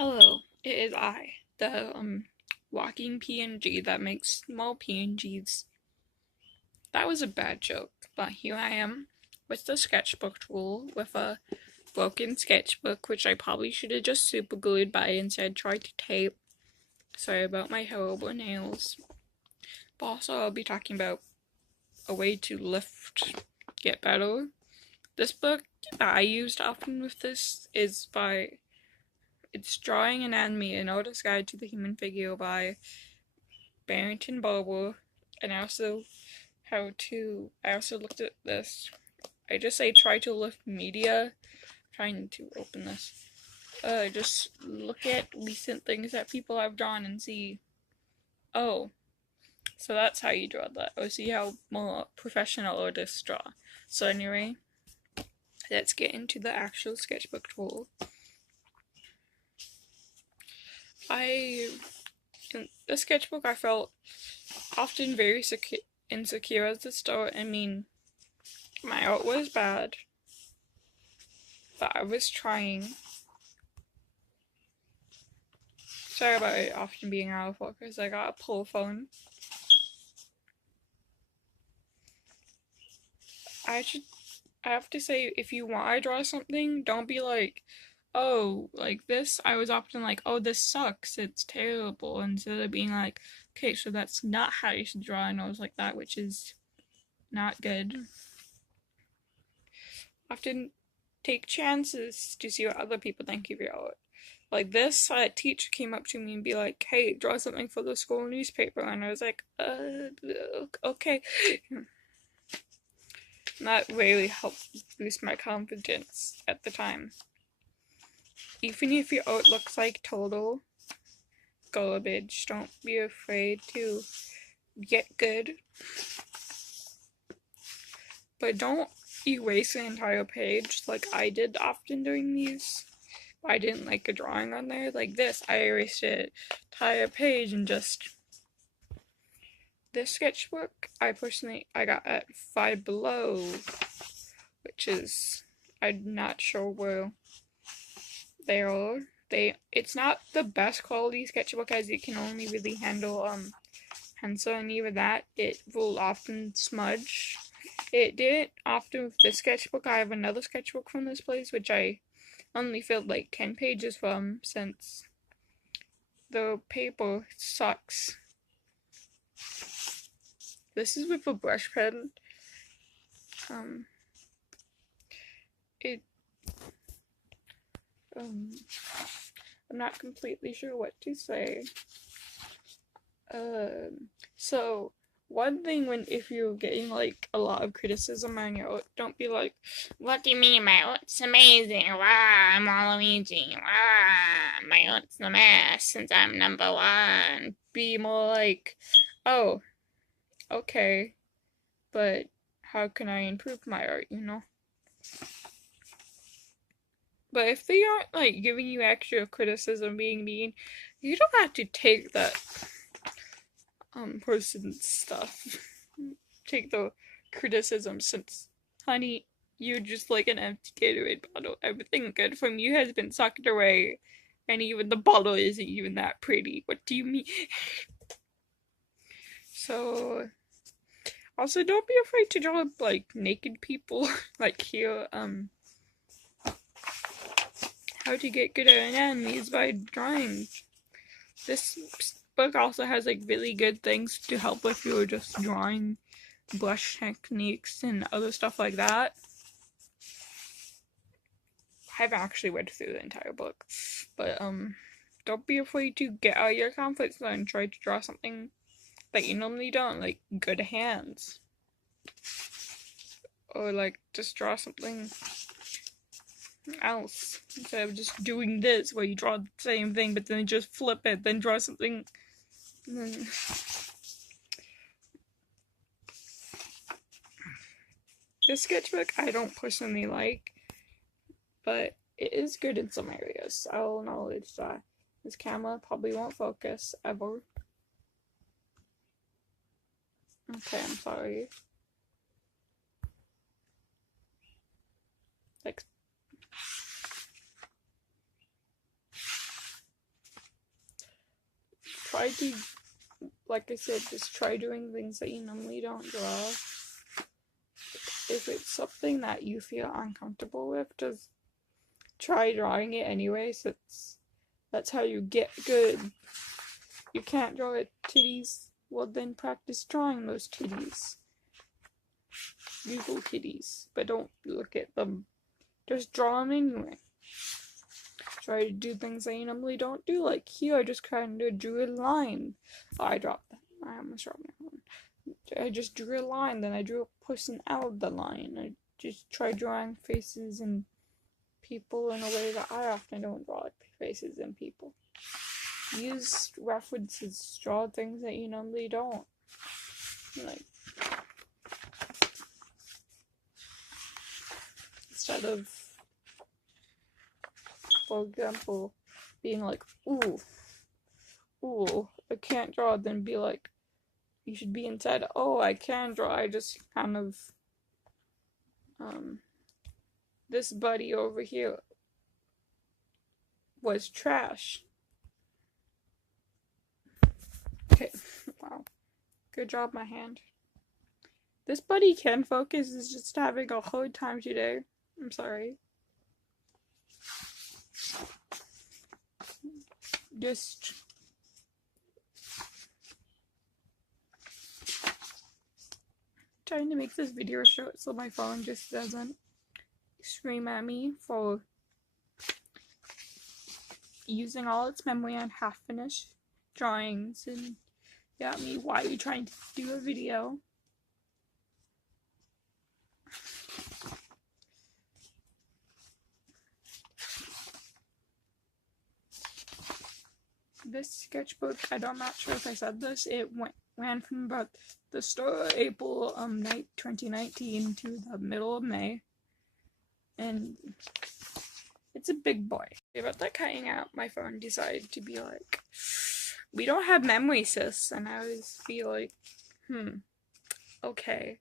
Hello, it is I, the walking PNG that makes small PNGs. That was a bad joke, but here I am with the sketchbook tool with a broken sketchbook, which I probably should have just super glued, but I instead tried to tape. Sorry about my horrible nails. But also I'll be talking about a way to get better. This book that I used often with this is by It's Drawing Anatomy, An Artist's Guide to the Human Figure by Barrington Barber. And I also looked at this. I just say try to lift media. I'm trying to open this. Just look at recent things that people have drawn and see, oh, so that's how you draw that. Or see how more professional artists draw. So anyway, let's get into the actual sketchbook tool. In the sketchbook, I felt often very insecure at the start. I mean, my art was bad, but I was trying. Sorry about it often being out of focus. I got a pull phone. I have to say, if you want to draw something, don't be like, oh, like this. I was often like, oh, this sucks. It's terrible. Instead of being like, okay, so that's not how you should draw. And I was like that, which is not good. Often take chances to see what other people think of your art. Like this, a teacher came up to me and be like, hey, draw something for the school newspaper. And I was like, okay. That really helped boost my confidence at the time. Even if your art looks like total garbage, don't be afraid to get good. But don't erase an entire page like I did often during these. I didn't like a drawing on there like this. I erased an entire page and just... This sketchbook, I got at Five Below, which is, I'm not sure where they are. It's not the best quality sketchbook, as it can only really handle pencil, and even that, it will often smudge. It didn't often with this sketchbook. I have another sketchbook from this place, which I only filled like 10 pages from, since the paper sucks. This is with a brush pen. I'm not completely sure what to say. So one thing if you're getting like a lot of criticism on your art, don't be like, what do you mean my art's amazing? Wow, I'm Waluigi. Wow, my art's a mess since I'm number one. Be more like, oh, okay, but how can I improve my art, you know? But if they aren't like giving you extra criticism, being mean, you don't have to take that person's stuff. Take the criticism, since, honey, you're just like an empty Gatorade bottle. Everything good from you has been sucked away, and even the bottle isn't even that pretty. What do you mean? So, also don't be afraid to draw like naked people. Like here, how to get good at anatomy by drawing. This book also has like really good things to help if you're just drawing, brush techniques and other stuff like that. I haven't actually read through the entire book, but don't be afraid to get out of your comfort zone and try to draw something that you normally don't, like good hands, or like just draw something else instead of just doing this where you draw the same thing but then just flip it, then draw something. This sketchbook I don't personally like, but it is good in some areas. I'll acknowledge that. This camera probably won't focus ever. Okay, I'm sorry. Like, try to, like I said, just try doing things that you normally don't draw. If it's something that you feel uncomfortable with, just try drawing it anyway, so that's how you get good. You can't draw titties, well then practice drawing those titties. Google titties, but don't look at them. Just draw them anyway. Try to do things that you normally don't do, like here I just kind of drew a line. Oh, I dropped that. I almost dropped my phone. I just drew a line, then I drew a person out of the line. I just tried drawing faces and people in a way that I often don't draw faces and people. Use references, draw things that you normally don't. Like, instead of, for example, being like, ooh, I can't draw, then be like, you should be inside, oh, I can draw, I just kind of, this buddy over here was trash. Okay, wow. Good job, my hand. This buddy can focus, is just having a hard time today. I'm sorry. Just trying to make this video short so my phone just doesn't scream at me for using all its memory on half-finished drawings and at me, why are you trying to do a video? This sketchbook, I'm not sure if I said this, it ran from about the start of April 2019 to the middle of May, and it's a big boy. About that cutting out, my phone decided to be like, we don't have memory, sis, and I always feel like, okay.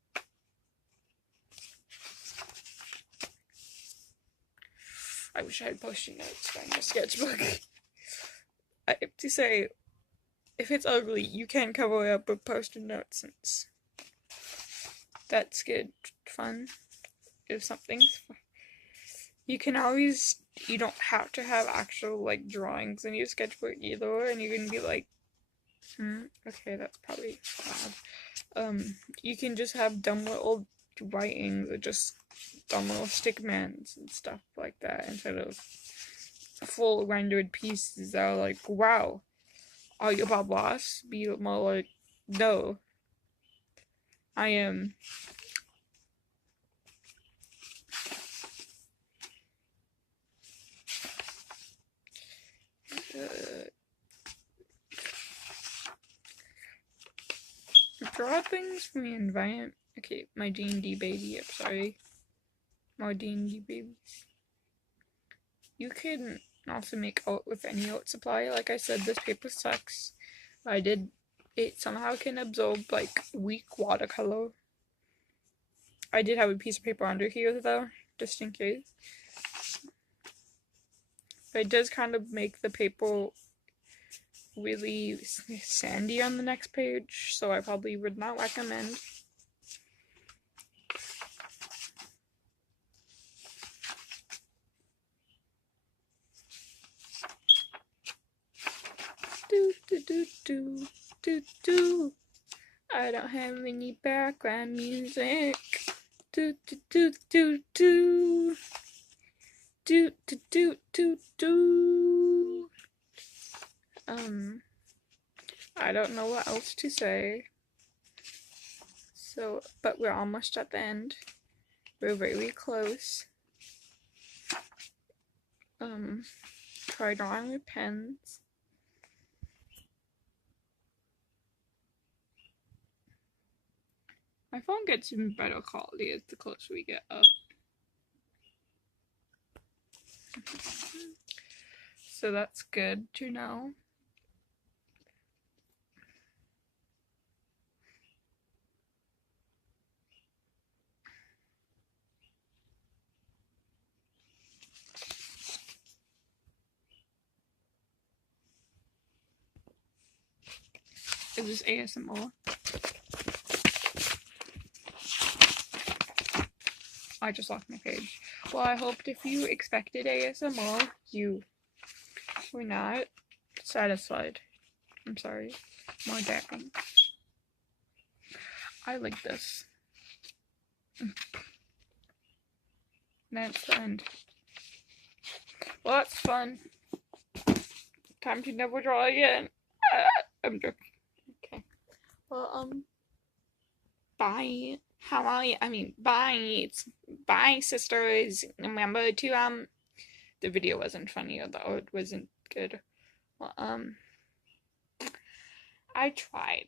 I wish I had post-it notes on my sketchbook. I have to say, if it's ugly, you can cover it up with post-it notes since that's good fun. If something's fun. You can always, you don't have to have actual, like, drawings in your sketchbook either, and you can be like, okay, that's probably bad. You can just have dumb little writings or just dumb little stickmans and stuff like that instead of full rendered pieces that are like, wow, are you Bob Ross? Be more like, no, I am draw things from the environment. Okay, my D&D baby, I'm sorry. My D&D babies. You can also make art with any art supply. Like I said, this paper sucks. It somehow can absorb, like, weak watercolor. I did have a piece of paper under here, though, just in case. But it does kind of make the paper really sandy on the next page, so I probably would not recommend. Do. I don't have any background music. Do. I don't know what else to say. So, but we're almost at the end. We're very close. Try drawing with pens. My phone gets even better quality as the closer we get up. So that's good to know. It was ASMR. I just lost my page. Well, I hoped if you expected ASMR, you were not satisfied. I'm sorry. More tapping. I like this. That's the end. Well, that's fun. Time to never draw again. I'm joking. Okay. Well, bye. How are you? I mean, bye. Bye, sisters. Remember to, the video wasn't funny, although it wasn't good. Well, I tried.